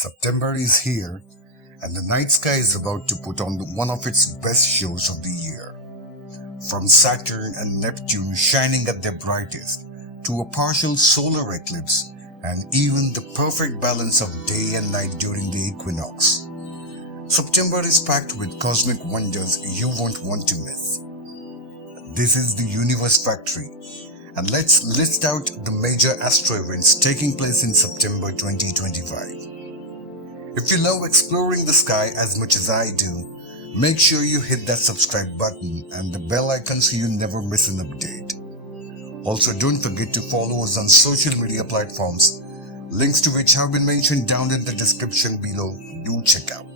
September is here, and the night sky is about to put on one of its best shows of the year. From Saturn and Neptune shining at their brightest, to a partial solar eclipse, and even the perfect balance of day and night during the equinox. September is packed with cosmic wonders you won't want to miss. This is the Universe Factory, and let's list out the major astro events taking place in September 2025. If you love exploring the sky as much as I do, make sure you hit that subscribe button and the bell icon so you never miss an update. Also, don't forget to follow us on social media platforms, links to which have been mentioned down in the description below. Do check out.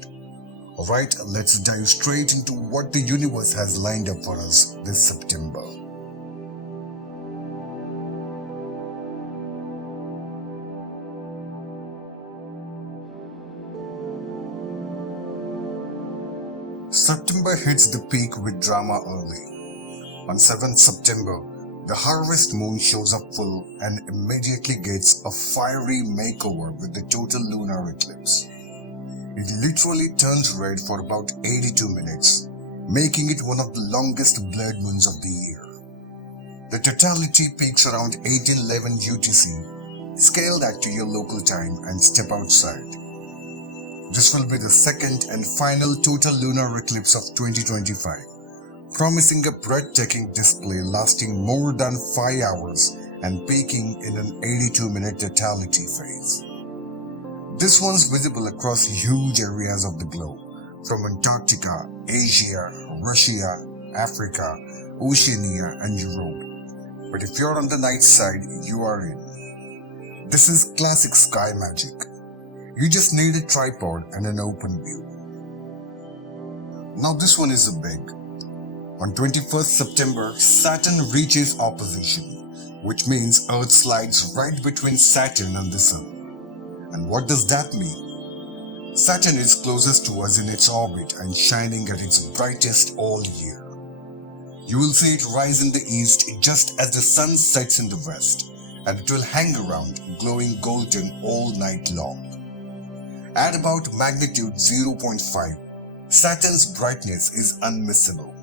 Alright, let's dive straight into what the universe has lined up for us this September. September hits the peak with drama early. On 7th September, the harvest moon shows up full and immediately gets a fiery makeover with the total lunar eclipse. It literally turns red for about 82 minutes, making it one of the longest blood moons of the year. The totality peaks around 1811 UTC. Scale that to your local time and step outside. This will be the second and final total lunar eclipse of 2025, promising a breathtaking display lasting more than 5 hours and peaking in an 82-minute totality phase. This one's visible across huge areas of the globe, from Antarctica, Asia, Russia, Africa, Oceania, and Europe. But if you're on the night side, you are in. This is classic sky magic. You just need a tripod and an open view. Now this one is a big. On 21st September, Saturn reaches opposition, which means Earth slides right between Saturn and the Sun. And what does that mean? Saturn is closest to us in its orbit and shining at its brightest all year. You will see it rise in the east just as the sun sets in the west, and it will hang around glowing golden all night long. At about magnitude 0.5, Saturn's brightness is unmissable.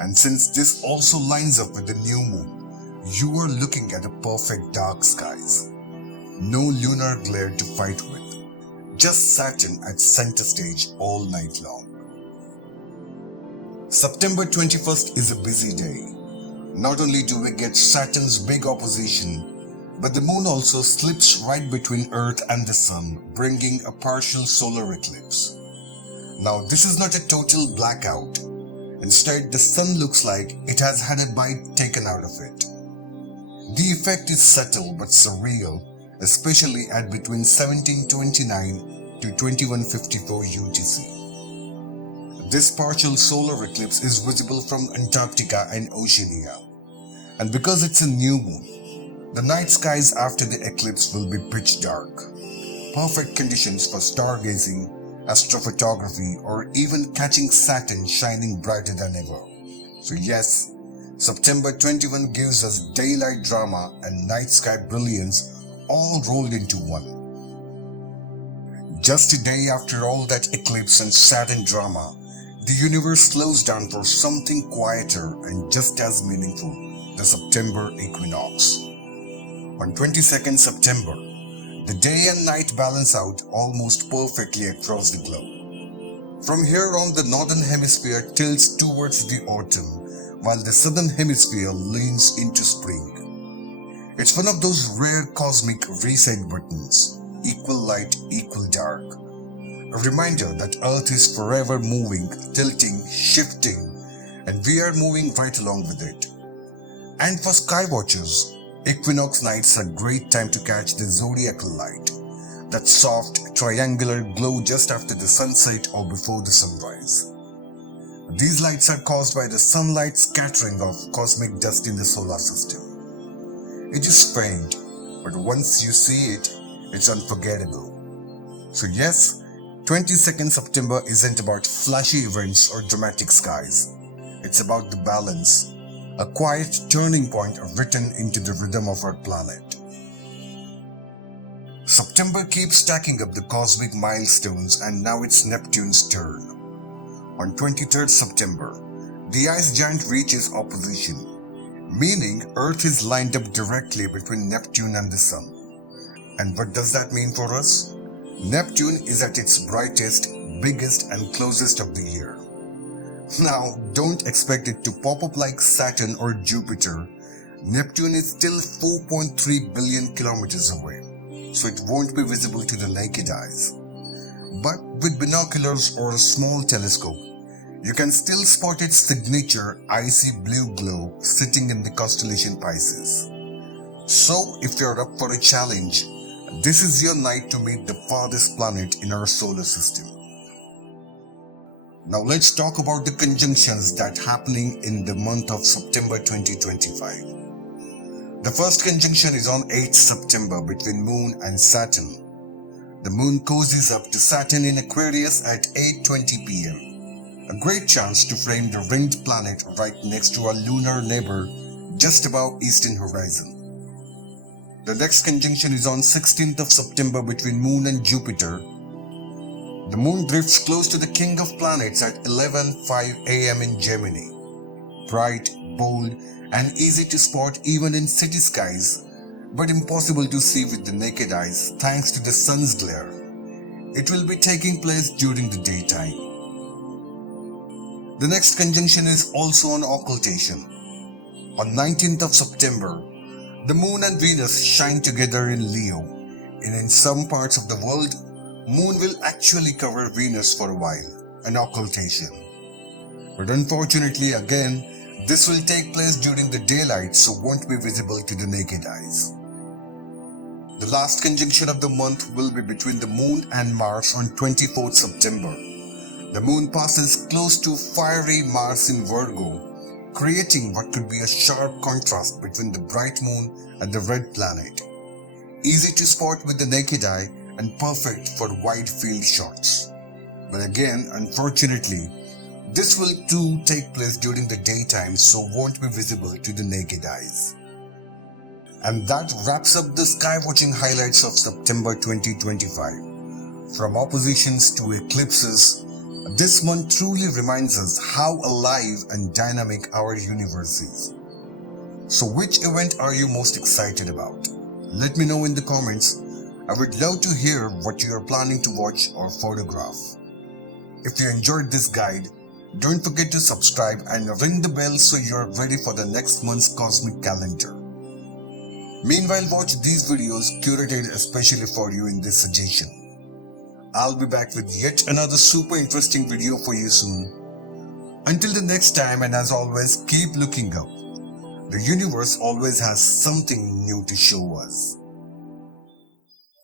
And since this also lines up with the new moon, you are looking at a perfect dark skies. No lunar glare to fight with, just Saturn at center stage all night long. September 21st is a busy day. Not only do we get Saturn's big opposition, but the moon also slips right between Earth and the Sun, bringing a partial solar eclipse. Now this is not a total blackout. Instead, the Sun looks like it has had a bite taken out of it. The effect is subtle but surreal, especially at between 1729 to 2154 UTC. This partial solar eclipse is visible from Antarctica and Oceania. And because it's a new moon, the night skies after the eclipse will be pitch dark. Perfect conditions for stargazing, astrophotography, or even catching Saturn shining brighter than ever. So yes, September 21 gives us daylight drama and night sky brilliance all rolled into one. Just a day after all that eclipse and Saturn drama, the universe slows down for something quieter and just as meaningful, the September equinox. On 22nd September, the day and night balance out almost perfectly across the globe. From here on, the northern hemisphere tilts towards the autumn, while the southern hemisphere leans into spring. It's one of those rare cosmic reset buttons, equal light, equal dark. A reminder that Earth is forever moving, tilting, shifting, and we are moving right along with it. And for sky watchers, equinox nights are a great time to catch the zodiacal light, that soft, triangular glow just after the sunset or before the sunrise. These lights are caused by the sunlight scattering of cosmic dust in the solar system. It is faint, but once you see it, it's unforgettable. So yes, 22nd September isn't about flashy events or dramatic skies. It's about the balance, a quiet turning point written into the rhythm of our planet. September keeps stacking up the cosmic milestones, and now it's Neptune's turn. On 23rd September, the ice giant reaches opposition, meaning Earth is lined up directly between Neptune and the Sun. And what does that mean for us? Neptune is at its brightest, biggest and closest of the year. Now, don't expect it to pop up like Saturn or Jupiter. Neptune is still 4.3 billion kilometers away, so it won't be visible to the naked eyes. But with binoculars or a small telescope, you can still spot its signature icy blue glow sitting in the constellation Pisces. So, if you're up for a challenge, this is your night to meet the farthest planet in our solar system. Now let's talk about the conjunctions that are happening in the month of September 2025. The first conjunction is on 8th September between Moon and Saturn. The Moon cozies up to Saturn in Aquarius at 8:20 p.m. A great chance to frame the ringed planet right next to our lunar neighbor just above eastern horizon. The next conjunction is on 16th of September between Moon and Jupiter. The Moon drifts close to the King of Planets at 11:05 a.m. in Gemini. Bright, bold, and easy to spot even in city skies, but impossible to see with the naked eyes thanks to the sun's glare. It will be taking place during the daytime. The next conjunction is also on occultation. On 19th of September, the Moon and Venus shine together in Leo, and in some parts of the world, Moon will actually cover Venus for a while, an occultation. But unfortunately again, this will take place during the daylight, so won't be visible to the naked eyes. The last conjunction of the month will be between the Moon and Mars on 24th September. The Moon passes close to fiery Mars in Virgo, creating what could be a sharp contrast between the bright Moon and the red planet. Easy to spot with the naked eye and perfect for wide field shots. But again, unfortunately, this will too take place during the daytime, so won't be visible to the naked eyes. And that wraps up the sky watching highlights of September 2025. From oppositions to eclipses, this month truly reminds us how alive and dynamic our universe is. So which event are you most excited about? Let me know in the comments. I would love to hear what you are planning to watch or photograph. If you enjoyed this guide, don't forget to subscribe and ring the bell so you are ready for the next month's cosmic calendar. Meanwhile, watch these videos curated especially for you in this suggestion. I'll be back with yet another super interesting video for you soon. Until the next time, and as always, keep looking up. The universe always has something new to show us.